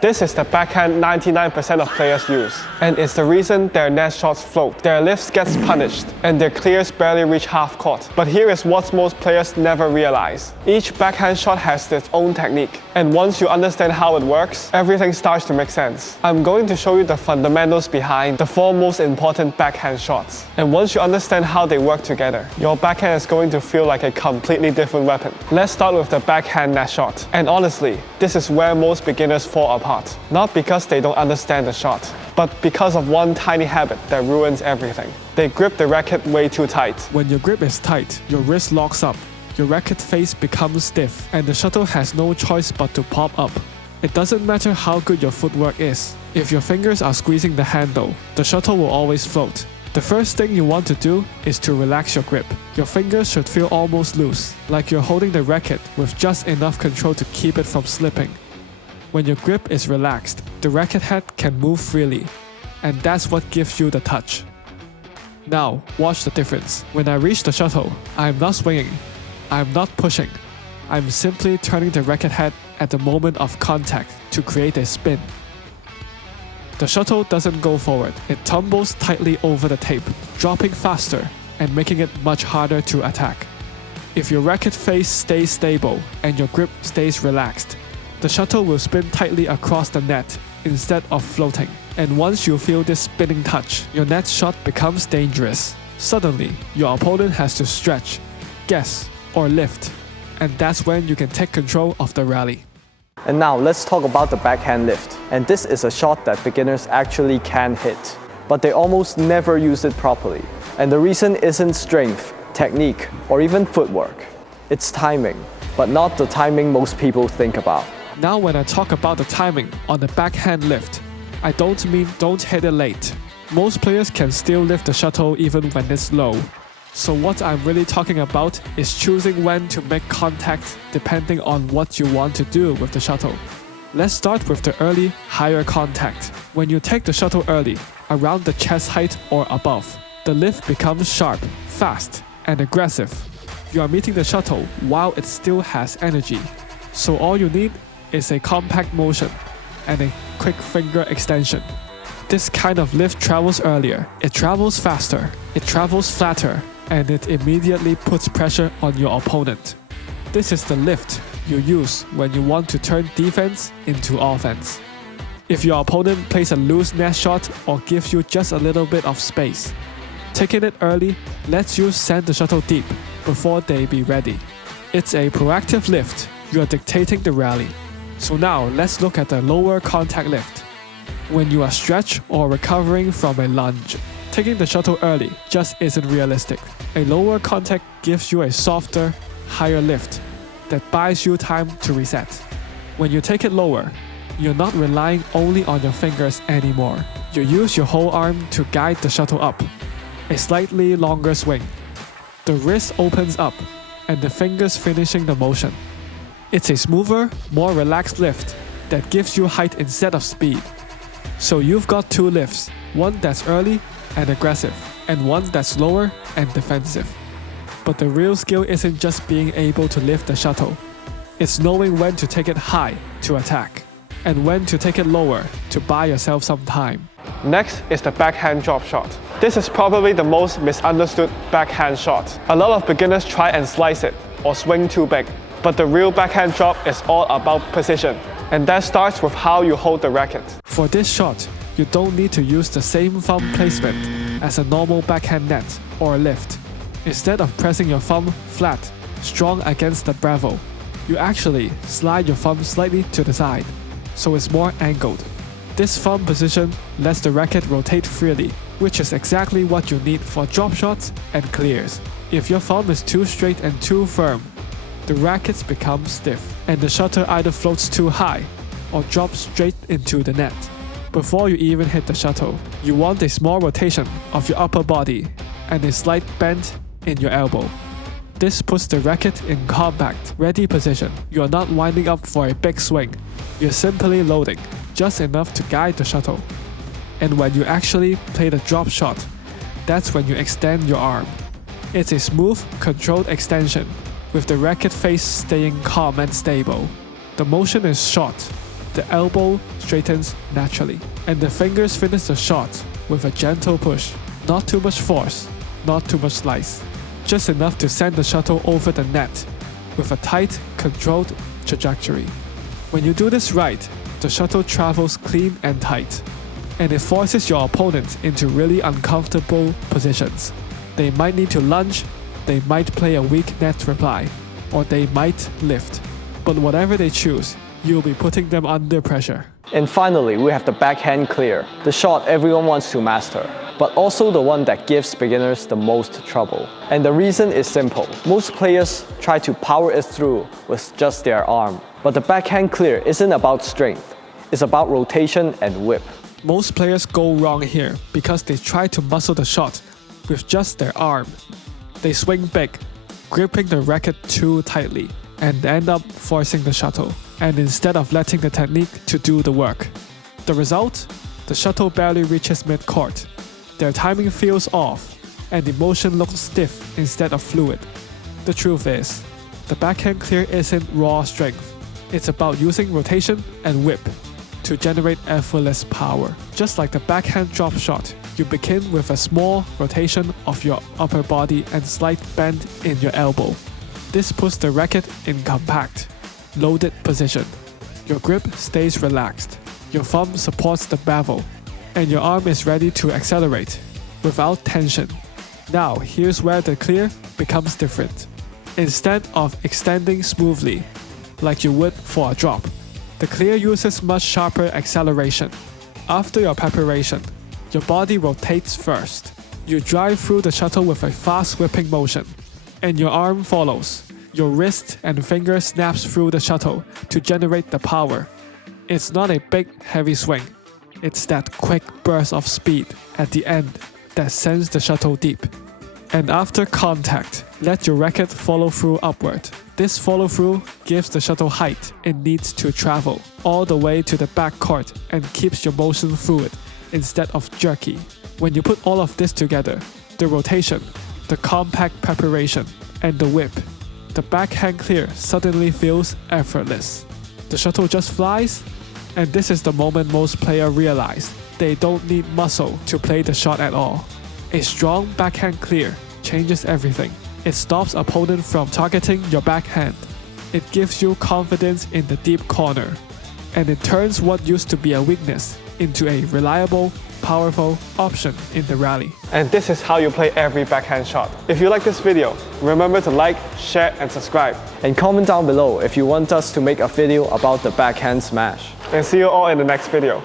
This is the backhand 99% of players use, and it's the reason their net shots float, their lifts gets punished, and their clears barely reach half court. But here is what most players never realize. Each backhand shot has its own technique, and once you understand how it works, everything starts to make sense. I'm going to show you the fundamentals behind the 4 most important backhand shots. And once you understand how they work together, your backhand is going to feel like a completely different weapon. Let's start with the backhand net shot. And honestly, this is where most beginners fall apart. Not because they don't understand the shot, but because of one tiny habit that ruins everything. They grip the racket way too tight. When your grip is tight, your wrist locks up, your racket face becomes stiff, and the shuttle has no choice but to pop up. It doesn't matter how good your footwork is. If your fingers are squeezing the handle, the shuttle will always float. The first thing you want to do is to relax your grip. Your fingers should feel almost loose, like you're holding the racket with just enough control to keep it from slipping. When your grip is relaxed, the racket head can move freely, and that's what gives you the touch. Now, watch the difference. When I reach the shuttle, I am not swinging, I am not pushing. I'm simply turning the racket head at the moment of contact to create a spin. The shuttle doesn't go forward, it tumbles tightly over the tape, dropping faster and making it much harder to attack. If your racket face stays stable and your grip stays relaxed, the shuttle will spin tightly across the net instead of floating. And once you feel this spinning touch, your net shot becomes dangerous. Suddenly, your opponent has to stretch, guess, or lift, and that's when you can take control of the rally. And now let's talk about the backhand lift. And this is a shot that beginners actually can hit, but they almost never use it properly. And the reason isn't strength, technique, or even footwork. It's timing, but not the timing most people think about. Now when I talk about the timing on the backhand lift, I don't mean don't hit it late. Most players can still lift the shuttle even when it's low. So what I'm really talking about is choosing when to make contact depending on what you want to do with the shuttle. Let's start with the early, higher contact. When you take the shuttle early, around the chest height or above, the lift becomes sharp, fast, and aggressive. You are meeting the shuttle while it still has energy. So all you need is a compact motion and a quick finger extension. This kind of lift travels earlier, it travels faster, it travels flatter, and it immediately puts pressure on your opponent. This is the lift you use when you want to turn defense into offense. If your opponent plays a loose net shot or gives you just a little bit of space, taking it early lets you send the shuttle deep before they be ready. It's a proactive lift, you are dictating the rally. So now let's look at the lower contact lift. When you are stretched or recovering from a lunge, taking the shuttle early just isn't realistic. A lower contact gives you a softer, higher lift that buys you time to reset. When you take it lower, you're not relying only on your fingers anymore. You use your whole arm to guide the shuttle up. A slightly longer swing. The wrist opens up and the fingers finishing the motion. It's a smoother, more relaxed lift that gives you height instead of speed. So you've got 2 lifts, one that's early and aggressive, and one that's lower and defensive. But the real skill isn't just being able to lift the shuttle. It's knowing when to take it high to attack, and when to take it lower to buy yourself some time. Next is the backhand drop shot. This is probably the most misunderstood backhand shot. A lot of beginners try and slice it, or swing too big. But the real backhand drop is all about precision, and that starts with how you hold the racket. For this shot, you don't need to use the same thumb placement as a normal backhand net or lift. Instead of pressing your thumb flat, strong against the bravo, you actually slide your thumb slightly to the side, so it's more angled. This thumb position lets the racket rotate freely, which is exactly what you need for drop shots and clears. If your thumb is too straight and too firm, the rackets become stiff, and the shuttle either floats too high or drops straight into the net. Before you even hit the shuttle, you want a small rotation of your upper body and a slight bend in your elbow. This puts the racket in compact, ready position. You are not winding up for a big swing. You're simply loading, just enough to guide the shuttle. And when you actually play the drop shot, that's when you extend your arm. It's a smooth, controlled extension, with the racket face staying calm and stable. The motion is short, the elbow straightens naturally, and the fingers finish the shot with a gentle push. Not too much force, not too much slice. Just enough to send the shuttle over the net with a tight, controlled trajectory. When you do this right, the shuttle travels clean and tight, and it forces your opponent into really uncomfortable positions. They might need to lunge, they might play a weak net reply, or they might lift. But whatever they choose, you'll be putting them under pressure. And finally, we have the backhand clear, the shot everyone wants to master, but also the one that gives beginners the most trouble. And the reason is simple. Most players try to power it through with just their arm. But the backhand clear isn't about strength, it's about rotation and whip. Most players go wrong here because they try to muscle the shot with just their arm. They swing big, gripping the racket too tightly, and end up forcing the shuttle, and instead of letting the technique to do the work. The result? The shuttle barely reaches mid-court. Their timing feels off, and the motion looks stiff instead of fluid. The truth is, the backhand clear isn't raw strength. It's about using rotation and whip to generate effortless power. Just like the backhand drop shot, you begin with a small rotation of your upper body and slight bend in your elbow. This puts the racket in compact, loaded position. Your grip stays relaxed, your thumb supports the bevel, and your arm is ready to accelerate without tension. Now, here's where the clear becomes different. Instead of extending smoothly, like you would for a drop, the clear uses much sharper acceleration. After your preparation, your body rotates first. You drive through the shuttle with a fast whipping motion, and your arm follows. Your wrist and finger snaps through the shuttle to generate the power. It's not a big, heavy swing. It's that quick burst of speed at the end that sends the shuttle deep. And after contact, let your racket follow through upward. This follow-through gives the shuttle height it needs to travel all the way to the backcourt and keeps your motion fluid instead of jerky. When you put all of this together, the rotation, the compact preparation, and the whip, the backhand clear suddenly feels effortless. The shuttle just flies, and this is the moment most players realize they don't need muscle to play the shot at all. A strong backhand clear changes everything. It stops opponent from targeting your backhand. It gives you confidence in the deep corner. And it turns what used to be a weakness into a reliable, powerful option in the rally. And this is how you play every backhand shot. If you like this video, remember to like, share, and subscribe. And comment down below if you want us to make a video about the backhand smash. And see you all in the next video.